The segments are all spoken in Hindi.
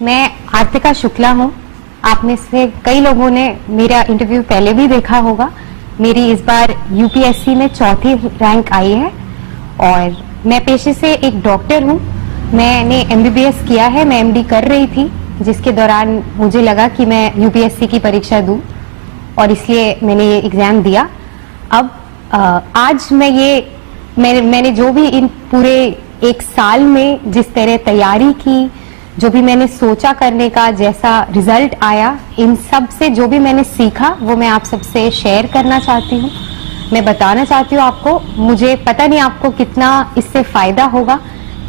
मैं आर्तिका शुक्ला हूँ। आप में से कई लोगों ने मेरा इंटरव्यू पहले भी देखा होगा। मेरी इस बार यूपीएससी में 4थी रैंक आई है और मैं पेशे से एक डॉक्टर हूँ। मैंने एमबीबीएस किया है, मैं एमडी कर रही थी, जिसके दौरान मुझे लगा कि मैं यूपीएससी की परीक्षा दूं और इसलिए मैंने ये एग्जाम दिया। अब आज मैंने जो भी इन पूरे एक साल में जिस तरह तैयारी की, जो भी मैंने सोचा करने का, जैसा रिजल्ट आया, इन सब से जो भी मैंने सीखा वो मैं आप सबसे शेयर करना चाहती हूँ। मैं बताना चाहती हूँ आपको। मुझे पता नहीं आपको कितना इससे फायदा होगा,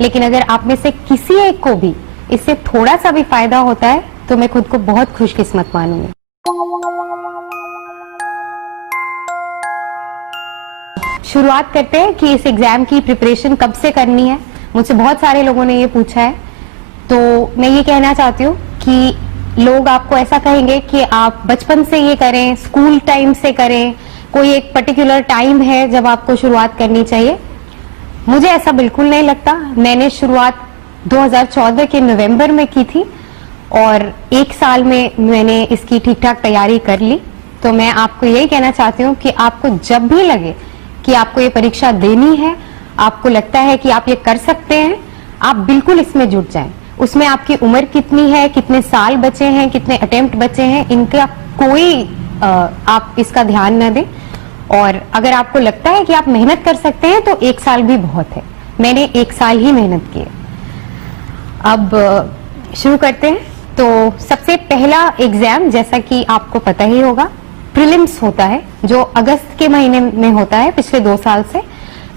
लेकिन अगर आप में से किसी एक को भी इससे थोड़ा सा भी फायदा होता है तो मैं खुद को बहुत खुशकिस्मत मानूंगी। शुरुआत करते हैं कि इस एग्जाम की प्रिपरेशन कब से करनी है। मुझसे बहुत सारे लोगों ने ये पूछा है, तो मैं ये कहना चाहती हूँ कि लोग आपको ऐसा कहेंगे कि आप बचपन से ये करें, स्कूल टाइम से करें, कोई एक पर्टिकुलर टाइम है जब आपको शुरुआत करनी चाहिए। मुझे ऐसा बिल्कुल नहीं लगता। मैंने शुरुआत 2014 के नवंबर में की थी और एक साल में मैंने इसकी ठीक ठाक तैयारी कर ली। तो मैं आपको यही कहना चाहती हूँ कि आपको जब भी लगे कि आपको ये परीक्षा देनी है, आपको लगता है कि आप ये कर सकते हैं, आप बिल्कुल इसमें जुट जाएं। उसमें आपकी उम्र कितनी है, कितने साल बचे हैं, कितने अटेम्प्ट बचे हैं, इनका कोई आप इसका ध्यान न दें। और अगर आपको लगता है कि आप मेहनत कर सकते हैं तो एक साल भी बहुत है। मैंने एक साल ही मेहनत की है। अब शुरू करते हैं। तो सबसे पहला एग्जाम, जैसा कि आपको पता ही होगा, प्रीलिम्स होता है, जो अगस्त के महीने में होता है पिछले 2 साल से।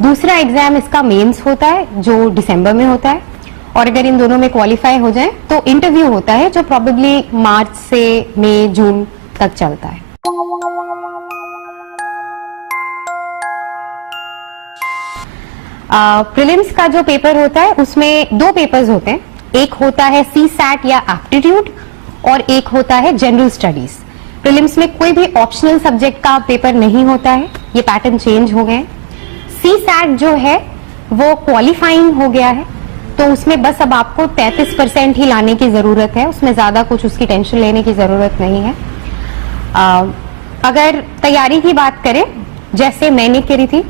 दूसरा एग्जाम इसका मेंस होता है, जो दिसंबर में होता है। और अगर इन दोनों में क्वालिफाई हो जाए तो इंटरव्यू होता है, जो प्रोबेबली मार्च से मई जून तक चलता है। प्रीलिम्स का जो पेपर होता है उसमें 2 पेपर्स होते हैं। एक होता है सीसैट या एप्टीट्यूड और एक होता है जनरल स्टडीज। प्रीलिम्स में कोई भी ऑप्शनल सब्जेक्ट का पेपर नहीं होता है, ये पैटर्न चेंज हो गए। सीसैट जो है वो क्वालिफाइंग हो गया है, तो उसमें बस अब आपको 33% ही लाने की जरूरत है। उसमें ज्यादा कुछ उसकी टेंशन लेने की जरूरत नहीं है। अगर तैयारी की बात करें, जैसे मैंने करी थी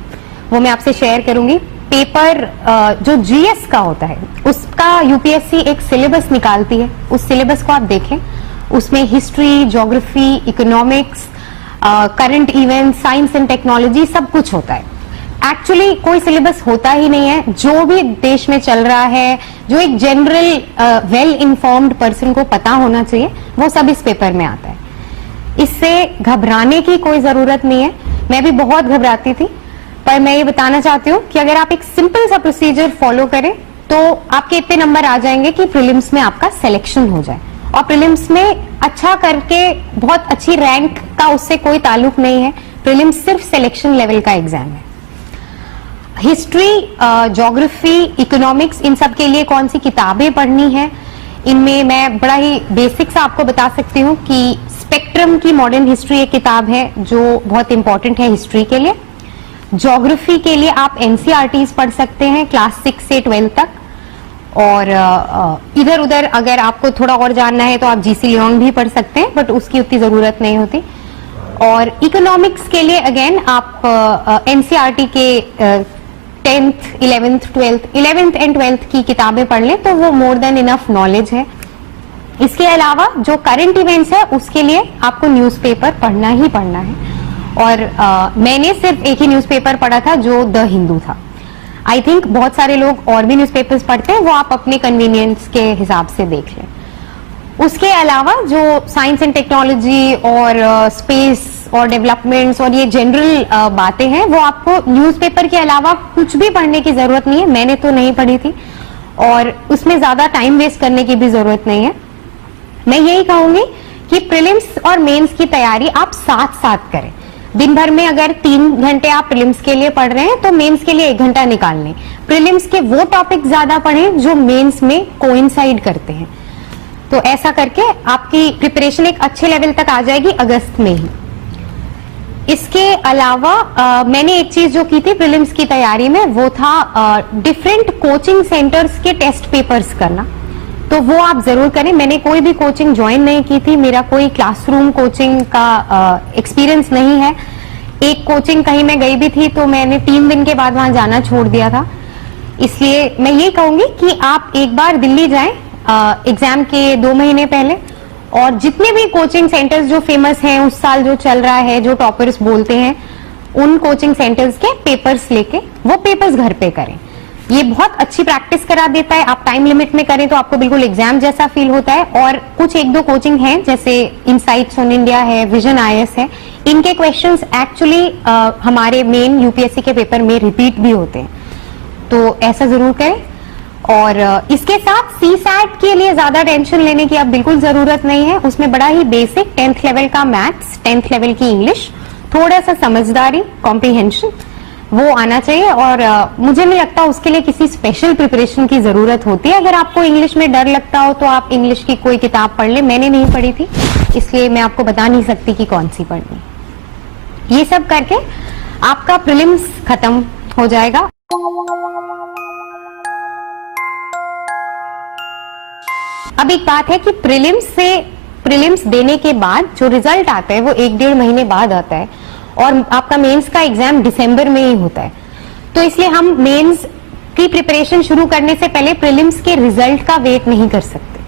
वो मैं आपसे शेयर करूंगी। पेपर जो जीएस का होता है उसका यूपीएससी एक सिलेबस निकालती है। उस सिलेबस को आप देखें, उसमें history, geography, economics, current event, science and technology सब कुछ होता है। एक्चुअली कोई सिलेबस होता ही नहीं है। जो भी देश में चल रहा है, जो एक जनरल वेल इन्फॉर्म्ड पर्सन को पता होना चाहिए, वो सब इस पेपर में आता है। इससे घबराने की कोई जरूरत नहीं है। मैं भी बहुत घबराती थी, पर मैं ये बताना चाहती हूँ कि अगर आप एक सिंपल सा प्रोसीजर फॉलो करें तो आपके इतने नंबर आ जाएंगे कि प्रीलिम्स में आपका सिलेक्शन हो जाए। और प्रीलिम्स में अच्छा करके बहुत अच्छी रैंक का उससे कोई ताल्लुक नहीं है। प्रीलिम्स सिर्फ सिलेक्शन लेवल का एग्जाम है। हिस्ट्री, ज्योग्राफी, इकोनॉमिक्स, इन सब के लिए कौन सी किताबें पढ़नी है, इनमें मैं बड़ा ही बेसिक सा आपको बता सकती हूँ कि स्पेक्ट्रम की मॉडर्न हिस्ट्री एक किताब है जो बहुत इंपॉर्टेंट है हिस्ट्री के लिए। ज्योग्राफी के लिए आप एनसीईआरटीज पढ़ सकते हैं क्लास 6 से 12 तक। और इधर उधर अगर आपको थोड़ा और जानना है तो आप जीसी लियोंग भी पढ़ सकते हैं, बट उसकी उतनी जरूरत नहीं होती। और इकोनॉमिक्स के लिए अगेन आप एनसीईआरटी के 10th, 11th, 12th and 12th की किताबें पढ़ लें तो वो मोर देन इनफ नॉलेज है। इसके अलावा जो करंट इवेंट्स है उसके लिए आपको न्यूज़पेपर पढ़ना ही पढ़ना है। और मैंने सिर्फ एक ही न्यूज़पेपर पढ़ा था जो द हिंदू था। आई थिंक बहुत सारे लोग और भी न्यूज़पेपर्स पढ़ते हैं, वो आप अपने कन्वीनियंस के हिसाब से देख लें। उसके अलावा जो साइंस एंड टेक्नोलॉजी और स्पेस और डेवलपमेंट्स और ये जनरल बातें हैं, वो आपको न्यूज़पेपर के अलावा कुछ भी पढ़ने की जरूरत नहीं है। मैंने तो नहीं पढ़ी थी और उसमें ज्यादा टाइम वेस्ट करने की भी जरूरत नहीं है। मैं यही कहूंगी कि प्रीलिम्स और मेंस की तैयारी आप साथ साथ करें। दिन भर में अगर 3 घंटे आप प्रीलिम्स के लिए पढ़ रहे हैं तो मेंस के लिए 1 घंटा निकाल लें। प्रीलिम्स के वो टॉपिक ज्यादा पढ़ें जो मेंस में कोइंसाइड करते हैं। तो ऐसा करके आपकी प्रिपरेशन एक अच्छे लेवल तक आ जाएगी अगस्त में ही। इसके अलावा मैंने एक चीज जो की थी प्रीलिम्स की तैयारी में, वो था डिफरेंट कोचिंग सेंटर्स के टेस्ट पेपर्स करना। तो वो आप जरूर करें। मैंने कोई भी कोचिंग ज्वाइन नहीं की थी, मेरा कोई क्लासरूम कोचिंग का एक्सपीरियंस नहीं है। एक कोचिंग कहीं मैं गई भी थी तो मैंने 3 दिन के बाद वहां जाना छोड़ दिया था। इसलिए मैं ये कहूंगी कि आप एक बार दिल्ली जाएं एग्जाम के 2 महीने पहले, और जितने भी कोचिंग सेंटर्स जो फेमस हैं उस साल जो चल रहा है, जो टॉपर्स बोलते हैं, उन कोचिंग सेंटर्स के पेपर्स लेके वो पेपर्स घर पे करें। ये बहुत अच्छी प्रैक्टिस करा देता है। आप टाइम लिमिट में करें तो आपको बिल्कुल एग्जाम जैसा फील होता है। और कुछ 1-2 कोचिंग हैं जैसे इनसाइट्स ऑन इंडिया है, विजन आईएएस है, इनके क्वेश्चंस एक्चुअली हमारे मेन यूपीएससी के पेपर में रिपीट भी होते हैं, तो ऐसा जरूर करें। और इसके साथ सीसैट के लिए ज्यादा टेंशन लेने की अब बिल्कुल जरूरत नहीं है। उसमें बड़ा ही बेसिक 10th लेवल का मैथ्स, 10th लेवल की इंग्लिश, थोड़ा सा समझदारी, कॉम्प्रिहेंशन, वो आना चाहिए। और मुझे नहीं लगता उसके लिए किसी स्पेशल प्रिपरेशन की जरूरत होती है। अगर आपको इंग्लिश में डर लगता हो तो आप इंग्लिश की कोई किताब पढ़ ले। मैंने नहीं पढ़ी थी, इसलिए मैं आपको बता नहीं सकती कि कौन सी पढ़नी। ये सब करके आपका प्रीलिम्स खत्म हो जाएगा। अब एक बात है कि प्रीलिम्स देने के बाद जो रिजल्ट आता है वो 1-1.5 महीने बाद आता है, और आपका मेंस का एग्जाम दिसंबर में ही होता है। तो इसलिए हम मेंस की प्रिपरेशन शुरू करने से पहले प्रीलिम्स के रिजल्ट का वेट नहीं कर सकते।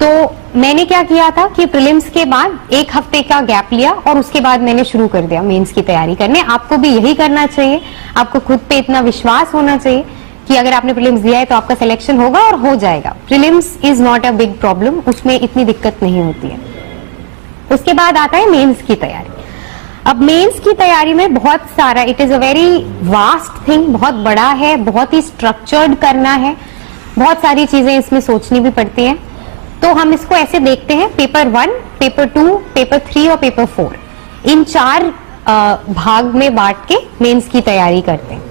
तो मैंने क्या किया था कि प्रीलिम्स के बाद 1 हफ्ते का गैप लिया और उसके बाद मैंने शुरू कर दिया मेंस की तैयारी करने। आपको भी यही करना चाहिए। आपको खुद पे इतना विश्वास होना चाहिए कि अगर आपने प्रीलिम्स दिया है तो आपका सिलेक्शन होगा और हो जाएगा। Prelims is not a big problem, उसमें इतनी दिक्कत नहीं होती है। उसके बाद आता है मेंस की तैयारी। अब मेंस की तैयारी में बहुत सारा, it is a very vast thing, बहुत बड़ा है, बहुत ही स्ट्रक्चर्ड करना है, बहुत सारी चीजें इसमें सोचनी भी पड़ती हैं। तो हम इसको ऐसे देखते हैं, पेपर 1, पेपर 2, पेपर 3 और पेपर 4, इन 4 भाग में बांट के मेंस की तैयारी करते हैं।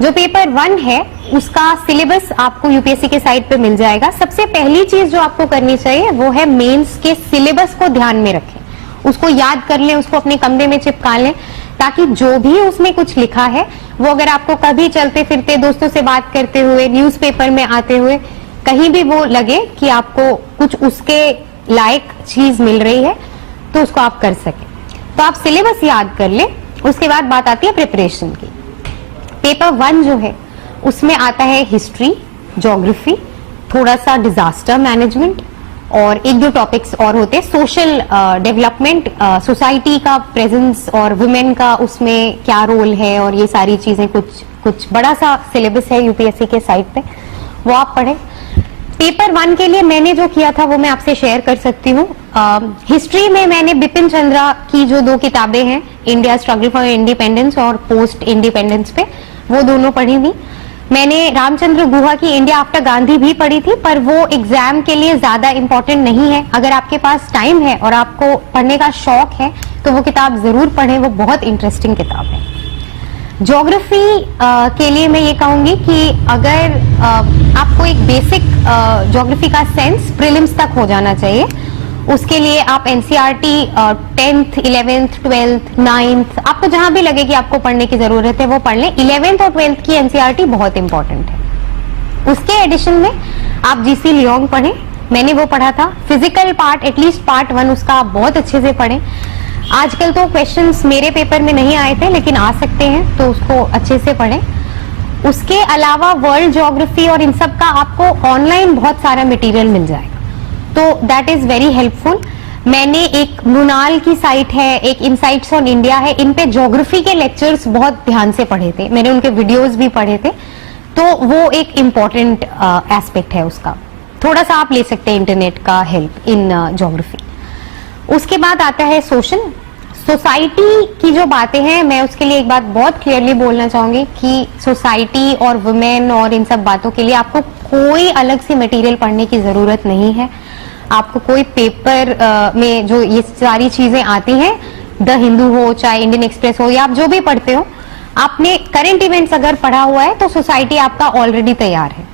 जो पेपर 1 है उसका सिलेबस आपको यूपीएससी के साइट पे मिल जाएगा। सबसे पहली चीज जो आपको करनी चाहिए वो है मेंस के सिलेबस को ध्यान में रखें, उसको याद कर लें, उसको अपने कमरे में चिपका लें, ताकि जो भी उसमें कुछ लिखा है वो अगर आपको कभी चलते फिरते, दोस्तों से बात करते हुए, न्यूज़पेपर में आते हुए कहीं भी वो लगे कि आपको कुछ उसके लायक चीज मिल रही है तो उसको आप कर सकें। तो आप सिलेबस याद कर लें। उसके बाद बात आती है प्रिपरेशन की। पेपर 1 जो है उसमें आता है हिस्ट्री, ज्योग्राफी, थोड़ा सा डिजास्टर मैनेजमेंट और 1-2 टॉपिक्स और होते हैं, सोशल डेवलपमेंट, सोसाइटी का प्रेजेंस और वुमेन का उसमें क्या रोल है, और ये सारी चीजें कुछ बड़ा सा सिलेबस है यूपीएससी के साइट पे, वो आप पढ़ें। पेपर 1 के लिए मैंने जो किया था वो मैं आपसे शेयर कर सकती हूँ। हिस्ट्री में मैंने बिपिन चंद्रा की जो 2 किताबें हैं, इंडिया स्ट्रगल फॉर इंडिपेंडेंस और पोस्ट इंडिपेंडेंस पे, वो दोनों पढ़ी थी। मैंने रामचंद्र गुहा की इंडिया आफ्टर गांधी भी पढ़ी थी, पर वो एग्जाम के लिए ज्यादा इंपॉर्टेंट नहीं है। अगर आपके पास टाइम है और आपको पढ़ने का शौक है तो वो किताब जरूर पढ़ें, वो बहुत इंटरेस्टिंग किताब है। ज्योग्राफी के लिए मैं ये कहूंगी कि अगर आपको एक बेसिक ज्योग्राफी का सेंस प्रीलिम्स तक हो जाना चाहिए, उसके लिए आप NCERT 10th, 11th, 12th, 9th, आपको जहां भी लगे कि आपको पढ़ने की जरूरत है वो पढ़ लें। 11th और 12th की एनसीईआरटी बहुत इंपॉर्टेंट है। उसके एडिशन में आप जीसी लियोंग पढ़ें, मैंने वो पढ़ा था। फिजिकल पार्ट, एटलीस्ट पार्ट 1 उसका आप बहुत अच्छे से पढ़ें। आजकल तो क्वेश्चंस मेरे पेपर में नहीं आए थे लेकिन आ सकते हैं, तो उसको अच्छे से पढ़ें। उसके अलावा वर्ल्ड ज्योग्राफी और इन सब का आपको ऑनलाइन बहुत सारा मटेरियल मिल जाएगा, तो दैट इज वेरी हेल्पफुल। मैंने एक मृणाल की साइट है, एक इनसाइट्स ऑन इंडिया है, इन पे ज्योग्राफी के लेक्चर्स बहुत ध्यान से पढ़े थे, मैंने उनके वीडियोस भी पढ़े थे, तो वो एक इम्पॉर्टेंट एस्पेक्ट है उसका। थोड़ा सा आप ले सकते हैं इंटरनेट का हेल्प इन ज्योग्राफी। उसके बाद आता है सोशल। सोसाइटी की जो बातें हैं, मैं उसके लिए एक बात बहुत क्लियरली बोलना चाहूंगी कि सोसाइटी और वुमेन और इन सब बातों के लिए आपको कोई अलग से मटेरियल पढ़ने की जरूरत नहीं है। आपको कोई पेपर में जो ये सारी चीजें आती हैं, द हिंदू हो चाहे इंडियन एक्सप्रेस हो या आप जो भी पढ़ते हो, आपने करंट इवेंट्स अगर पढ़ा हुआ है तो सोसाइटी आपका ऑलरेडी तैयार है,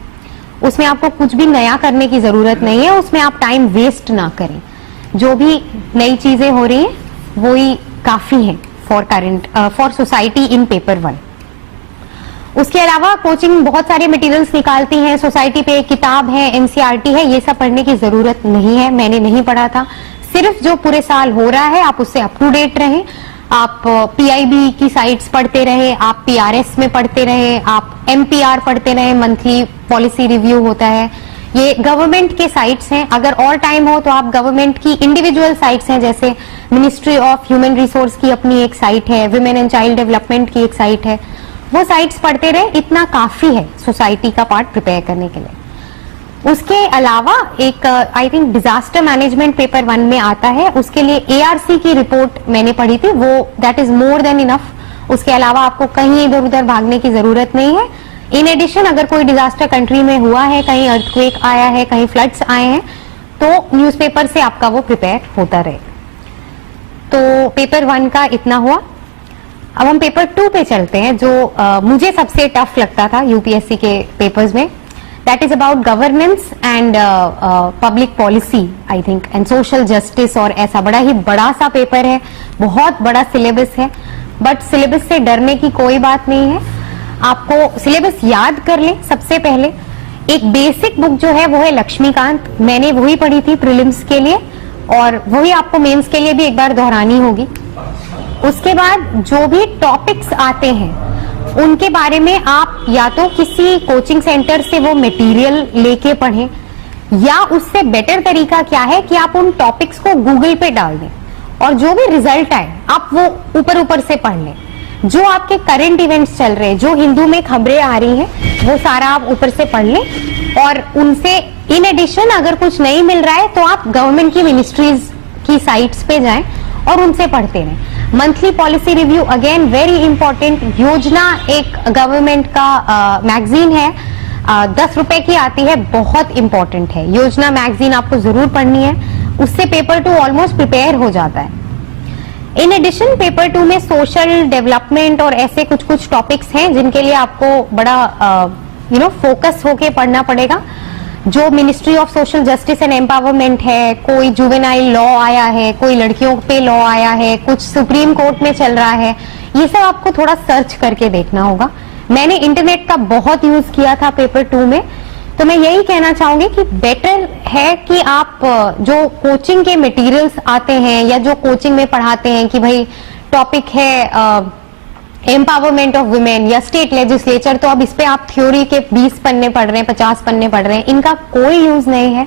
उसमें आपको कुछ भी नया करने की जरूरत नहीं है। उसमें आप टाइम वेस्ट ना करें, जो भी नई चीजें हो रही हैं वो ही काफी है for current, for society in paper 1। उसके अलावा कोचिंग बहुत सारे मटेरियल्स निकालती हैं, सोसाइटी पे किताब है, एनसीईआरटी है, ये सब पढ़ने की जरूरत नहीं है, मैंने नहीं पढ़ा था। सिर्फ जो पूरे साल हो रहा है आप उससे अप टू डेट रहें, आप पीआईबी की साइट्स पढ़ते रहे, आप पीआरएस में पढ़ते रहे, आप एमपीआर पढ़ते रहे, मंथली पॉलिसी रिव्यू होता है, ये गवर्नमेंट के साइट्स हैं। अगर और टाइम हो तो आप गवर्नमेंट की इंडिविजुअल साइट्स हैं, जैसे मिनिस्ट्री ऑफ ह्यूमन रिसोर्स की अपनी एक साइट है, विमेन एंड चाइल्ड डेवलपमेंट की एक साइट है, वो साइट्स पढ़ते रहे, इतना काफी है सोसाइटी का पार्ट प्रिपेयर करने के लिए। उसके अलावा एक I think disaster management paper 1 में आता है, उसके लिए एआरसी की रिपोर्ट मैंने पढ़ी थी, वो that is more than enough. उसके अलावा आपको कहीं इधर उधर भागने की जरूरत नहीं है। इन एडिशन अगर कोई डिजास्टर कंट्री में हुआ है, कहीं अर्थक्वेक आया है, कहीं फ्लड्स आए हैं, तो न्यूज़पेपर से आपका वो प्रिपेयर होता रहे। तो पेपर 1 का इतना हुआ। अब हम पेपर 2 पे चलते हैं, जो मुझे सबसे टफ लगता था यूपीएससी के पेपर्स में। That is about governance and public policy I think and social justice. और ऐसा बड़ा ही बड़ा सा पेपर है, बहुत बड़ा सिलेबस है, बट सिलेबस से डरने की कोई बात नहीं है। आपको सिलेबस याद कर ले। सबसे पहले एक बेसिक बुक जो है वो है लक्ष्मीकांत, मैंने वही पढ़ी थी प्रीलिम्स के लिए, और वही आपको मेंस के लिए भी एक बार दोहरानी होगी। उसके बाद जो भी टॉपिक्स आते हैं उनके बारे में आप या तो किसी कोचिंग सेंटर से वो मटेरियल लेके पढ़ें, या उससे बेटर तरीका क्या है कि आप उन टॉपिक्स को गूगल पे डाल दें और जो भी रिजल्ट आए आप वो ऊपर ऊपर से पढ़ लें। जो आपके करंट इवेंट्स चल रहे हैं, जो हिंदू में खबरें आ रही हैं, वो सारा आप ऊपर से पढ़ लें। और उनसे इन एडिशन अगर कुछ नहीं मिल रहा है तो आप गवर्नमेंट की मिनिस्ट्रीज की साइट्स पे जाएं और उनसे पढ़ते रहें। Monthly policy review again very important. योजना एक गवर्नमेंट का मैगजीन है, 10 रुपए की आती है, बहुत इंपॉर्टेंट है। योजना मैगजीन आपको जरूर पढ़नी है, उससे पेपर 2 ऑलमोस्ट प्रिपेयर हो जाता है। इन एडिशन पेपर 2 में सोशल डेवलपमेंट और ऐसे कुछ कुछ टॉपिक्स हैं जिनके लिए आपको बड़ा फोकस होके पढ़ना पड़ेगा। जो ministry of social justice and empowerment है, कोई जुवेनाइल लॉ आया है, कोई लड़कियों पे लॉ आया है, कुछ सुप्रीम कोर्ट में चल रहा है, ये सब आपको थोड़ा सर्च करके देखना होगा। मैंने इंटरनेट का बहुत यूज किया था पेपर 2 में, तो मैं यही कहना चाहूंगी कि बेटर है कि आप जो कोचिंग के मटेरियल्स आते हैं या जो कोचिंग में पढ़ाते हैं कि भाई टॉपिक है एम्पावरमेंट ऑफ वुमेन या स्टेट लेजिस्लेचर, तो अब इस पे आप थ्योरी के 20 पन्ने पढ़ रहे हैं, 50 पन्ने पढ़ रहे हैं, इनका कोई यूज नहीं है।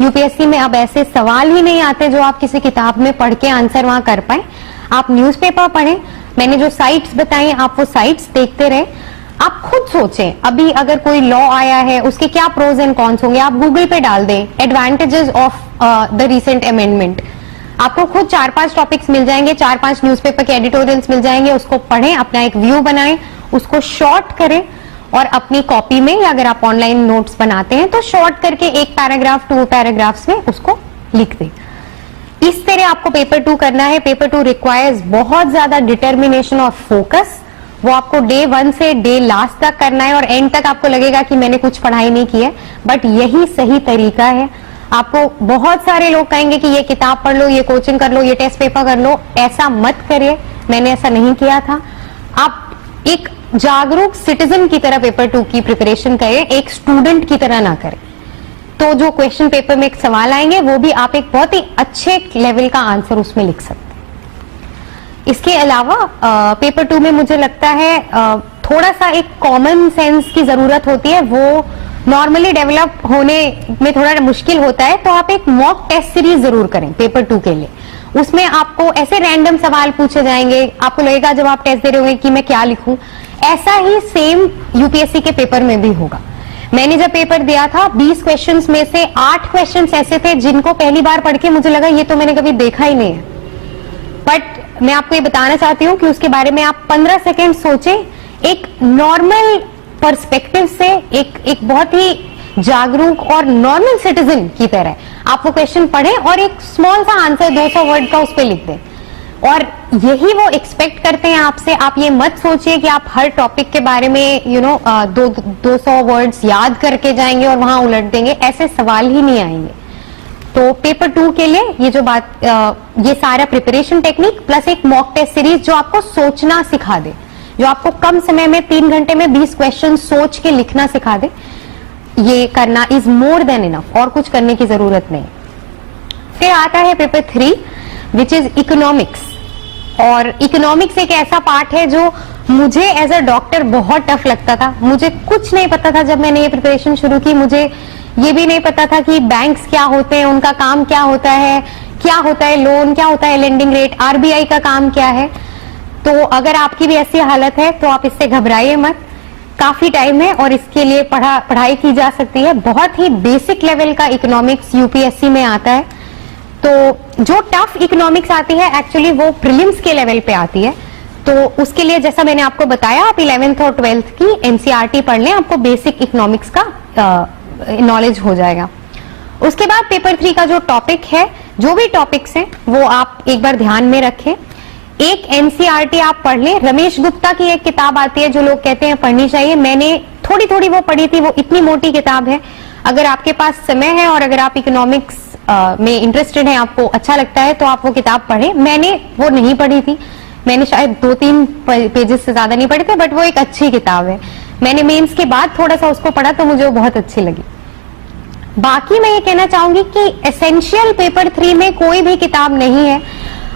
यूपीएससी में अब ऐसे सवाल ही नहीं आते जो आप किसी किताब में पढ़ के आंसर वहां कर पाए। आप न्यूज़पेपर पढ़ें, मैंने जो साइट्स बताई आप वो साइट्स देखते रहे। आप खुद सोचें, अभी अगर कोई लॉ आया है उसके क्या प्रोज एंड कॉन्स होंगे, आप गूगल पे डाल दें advantages of the recent amendment, आपको खुद 4-5 टॉपिक्स मिल जाएंगे, 4-5 न्यूज़पेपर के एडिटोरियल्स मिल जाएंगे। उसको पढ़ें, अपना एक व्यू बनाएं, उसको शॉर्ट करें और अपनी कॉपी में, या अगर आप ऑनलाइन नोट्स बनाते हैं तो शॉर्ट करके 1 पैराग्राफ 2 पैराग्राफ्स में उसको लिख दें। इस तरह आपको पेपर 2 करना है। पेपर 2 रिक्वायर्स बहुत ज्यादा डिटर्मिनेशन और फोकस। वो आपको डे 1 से डे लास्ट तक करना है और एंड तक आपको लगेगा कि मैंने कुछ पढ़ाई नहीं की है, बट यही सही तरीका है। आपको बहुत सारे लोग कहेंगे कि ये किताब पढ़ लो, ये कोचिंग कर लो, ये टेस्ट पेपर कर लो, ऐसा मत करिए। मैंने ऐसा नहीं किया था। आप एक जागरूक सिटीजन की तरह पेपर 2 की प्रिपरेशन करें, एक स्टूडेंट की तरह ना करें। तो जो क्वेश्चन पेपर में एक सवाल आएंगे वो भी आप एक बहुत ही अच्छे लेवल का आंसर उसमें लिख सकते हैं। इसके अलावा पेपर 2 में मुझे लगता है थोड़ा सा एक कॉमन सेंस की जरूरत होती है, वो नॉर्मली डेवलप होने में थोड़ा मुश्किल होता है। तो आप एक मॉक टेस्ट सीरीज जरूर करें पेपर 2 के लिए। उसमें आपको ऐसे रैंडम सवाल पूछे जाएंगे, आपको लगेगा जब आप टेस्ट दे रहे होंगे कि मैं क्या लिखूं। ऐसा ही सेम यूपीएससी के पेपर में भी होगा। मैंने जब पेपर दिया था 20 क्वेश्चंस में से 8 क्वेश्चंस ऐसे थे जिनको पहली बार पढ़ के मुझे लगा ये तो मैंने कभी देखा ही नहीं है। बट मैं आपको ये बताना चाहती हूँ कि उसके बारे में आप 15 सेकेंड सोचें, एक नॉर्मल पर्सपेक्टिव से, एक बहुत ही जागरूक और नॉर्मल सिटीजन की तरह आप वो क्वेश्चन पढ़ें और एक स्मॉल सा आंसर 200 वर्ड का उस पर लिख दें। और यही वो एक्सपेक्ट करते हैं आपसे। आप ये मत सोचिए कि आप हर टॉपिक के बारे में 200 वर्ड्स याद करके जाएंगे और वहां उलट देंगे, ऐसे सवाल ही नहीं आएंगे। तो पेपर 2 के लिए ये जो बात, ये सारा प्रिपरेशन टेक्निक प्लस एक मॉक टेस्ट सीरीज जो आपको सोचना सिखा दे, जो आपको कम समय में 3 घंटे में 20 क्वेश्चन सोच के लिखना सिखा दे, ये करना इज मोर देन इनफ, और कुछ करने की जरूरत नहीं। फिर आता है पेपर 3 विच इज इकोनॉमिक्स। और इकोनॉमिक्स एक ऐसा पार्ट है जो मुझे एज अ डॉक्टर बहुत टफ लगता था। मुझे कुछ नहीं पता था जब मैंने ये प्रिपरेशन शुरू की, मुझे ये भी नहीं पता था कि बैंक्स क्या होते हैं, उनका काम क्या होता है लोन, क्या होता है लेंडिंग रेट, आरबीआई का काम क्या है। तो अगर आपकी भी ऐसी हालत है तो आप इससे घबराइए मत, काफी टाइम है और इसके लिए पढ़ाई की जा सकती है। बहुत ही बेसिक लेवल का इकोनॉमिक्स यूपीएससी में आता है। तो जो टफ इकोनॉमिक्स आती है एक्चुअली वो प्रीलिम्स के लेवल पे आती है। तो उसके लिए जैसा मैंने आपको बताया, आप 11th और 12th की एनसीईआरटी पढ़ लें, आपको बेसिक इकोनॉमिक्स का नॉलेज हो जाएगा। उसके बाद पेपर 3 का जो टॉपिक है, जो भी टॉपिक्स हैं वो आप एक बार ध्यान में रखें। एक एनसीईआरटी आप पढ़ लें। रमेश गुप्ता की एक किताब आती है जो लोग कहते हैं पढ़नी चाहिए, मैंने थोड़ी थोड़ी वो पढ़ी थी, वो इतनी मोटी किताब है। अगर आपके पास समय है और अगर आप इकोनॉमिक्स में इंटरेस्टेड हैं, आपको अच्छा लगता है तो आप वो किताब पढ़ें। मैंने वो नहीं पढ़ी थी, मैंने शायद 2-3 पेजेस से ज्यादा नहीं पढ़े थे, बट वो एक अच्छी किताब है। मैंने मेंस के बाद थोड़ा सा उसको पढ़ा तो मुझे वो बहुत अच्छी लगी। बाकी मैं ये कहना चाहूंगी कि एसेंशियल पेपर 3 में कोई भी किताब नहीं है।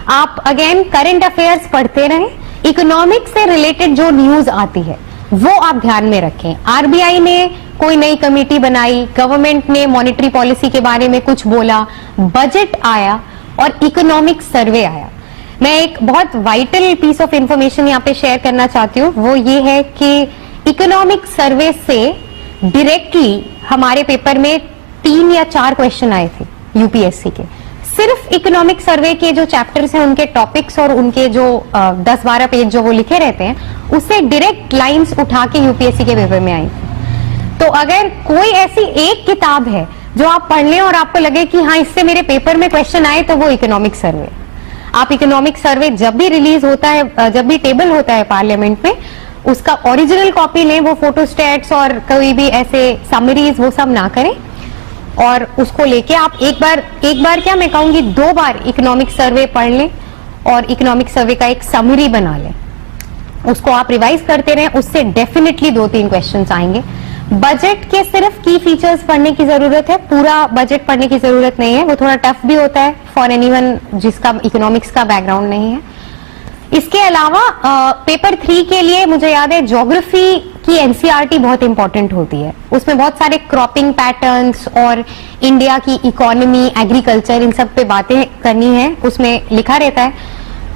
आप अगेन करंट अफेयर्स पढ़ते रहें, इकोनॉमिक्स से रिलेटेड जो न्यूज आती है वो आप ध्यान में रखें। आरबीआई ने कोई नई कमेटी बनाई, गवर्नमेंट ने मॉनेटरी पॉलिसी के बारे में कुछ बोला, बजट आया और इकोनॉमिक सर्वे आया। मैं एक बहुत वाइटल पीस ऑफ इंफॉर्मेशन यहाँ पे शेयर करना चाहती हूँ, वो ये है कि इकोनॉमिक सर्वे से डायरेक्टली हमारे पेपर में 3 या 4 क्वेश्चन आए थे यूपीएससी के। सिर्फ इकोनॉमिक सर्वे के जो चैप्टर्स हैं, उनके टॉपिक्स और उनके जो 10-12 पेज जो वो लिखे रहते हैं, उससे डायरेक्ट लाइंस उठा के यूपीएससी के पेपर में आई थी। तो अगर कोई ऐसी एक किताब है जो आप पढ़ लें और आपको लगे कि हाँ इससे मेरे पेपर में क्वेश्चन आए, तो वो इकोनॉमिक सर्वे। आप इकोनॉमिक सर्वे जब भी रिलीज होता है, जब भी टेबल होता है पार्लियामेंट में, उसका ओरिजिनल कॉपी लें, वो फोटोस्टैट्स और कोई भी ऐसे समरीज वो सब ना करें, और उसको लेके आप एक बार क्या मैं कहूंगी 2 बार इकोनॉमिक सर्वे पढ़ लें और इकोनॉमिक सर्वे का एक समरी बना लें। उसको आप रिवाइज करते रहें, उससे डेफिनेटली 2-3 क्वेश्चंस आएंगे। बजट के सिर्फ की फीचर्स पढ़ने की जरूरत है, पूरा बजट पढ़ने की जरूरत नहीं है, वो थोड़ा टफ भी होता है फॉर एनीवन जिसका इकोनॉमिक्स का बैकग्राउंड नहीं है। इसके अलावा पेपर 3 के लिए मुझे याद है ज्योग्राफी की एनसीईआरटी बहुत इंपॉर्टेंट होती है। उसमें बहुत सारे क्रॉपिंग पैटर्न्स और इंडिया की इकोनॉमी, एग्रीकल्चर, इन सब पे बातें करनी है, उसमें लिखा रहता है।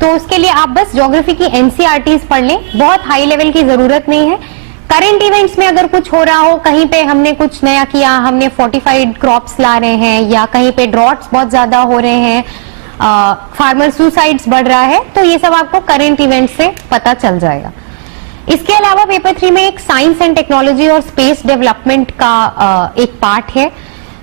तो उसके लिए आप बस ज्योग्राफी की एनसीईआरटीज पढ़ लें, बहुत हाई लेवल की जरूरत नहीं है। करंट इवेंट्स में अगर कुछ हो रहा हो, कहीं पे हमने कुछ नया किया, हमने फोर्टिफाइड क्रॉप्स ला रहे हैं, या कहीं पे ड्रॉट्स बहुत ज्यादा हो रहे हैं, फार्मर सुसाइड्स बढ़ रहा है, तो ये सब आपको करंट इवेंट से पता चल जाएगा। इसके अलावा पेपर 3 में एक साइंस एंड टेक्नोलॉजी और स्पेस डेवलपमेंट का एक पार्ट है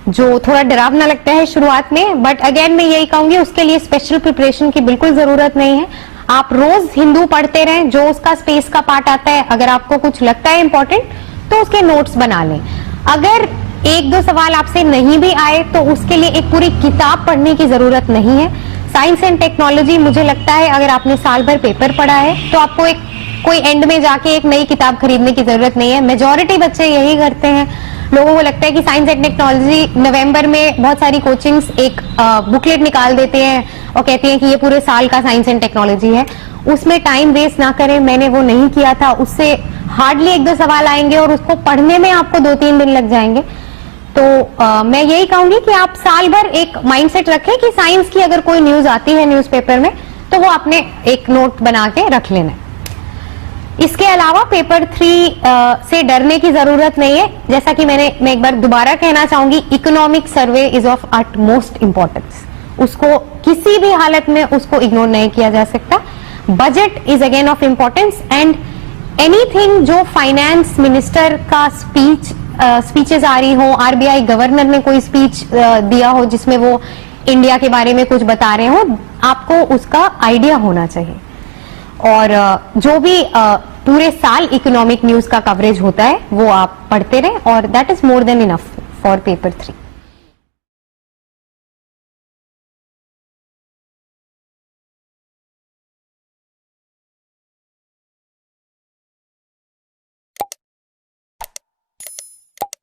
जो थोड़ा डरावना लगता है शुरुआत में, बट अगेन मैं यही कहूंगी उसके लिए स्पेशल प्रिपरेशन की बिल्कुल जरूरत नहीं है। आप रोज हिंदू पढ़ते रहें, जो उसका स्पेस का पार्ट आता है, अगर आपको कुछ लगता है इंपॉर्टेंट तो उसके नोट्स बना लें। अगर 1-2 सवाल आपसे नहीं भी आए तो उसके लिए एक पूरी किताब पढ़ने की जरूरत नहीं है। साइंस एंड टेक्नोलॉजी मुझे लगता है अगर आपने साल भर पेपर पढ़ा है तो आपको कोई एंड में जाके एक नई किताब खरीदने की जरूरत नहीं है। मेजॉरिटी बच्चे यही करते हैं। लोगों को लगता है कि साइंस एंड टेक्नोलॉजी, नवंबर में बहुत सारी कोचिंग्स एक बुकलेट निकाल देते हैं और कहती हैं कि ये पूरे साल का साइंस एंड टेक्नोलॉजी है। उसमें टाइम वेस्ट ना करें, मैंने वो नहीं किया था। उससे हार्डली 1-2 सवाल आएंगे और उसको पढ़ने में आपको 2-3 दिन लग जाएंगे। तो मैं यही कहूंगी कि आप साल भर एक माइंडसेट रखें कि साइंस की अगर कोई न्यूज आती है न्यूज़पेपर में तो वो आपने एक नोट बना के रख लेना है। इसके अलावा पेपर 3 से डरने की जरूरत नहीं है। जैसा कि मैं एक बार दोबारा कहना चाहूंगी, economic survey is of utmost importance. उसको किसी भी हालत में उसको इग्नोर नहीं किया जा सकता। Budget is again of importance and anything जो फाइनेंस मिनिस्टर का स्पीचेस आ रही हो, आरबीआई गवर्नर ने कोई स्पीच दिया हो जिसमें वो इंडिया के बारे में कुछ बता रहे हो, आपको उसका आइडिया होना चाहिए। और जो भी पूरे साल इकोनॉमिक न्यूज का कवरेज होता है वो आप पढ़ते रहें, और that is more than enough for paper 3।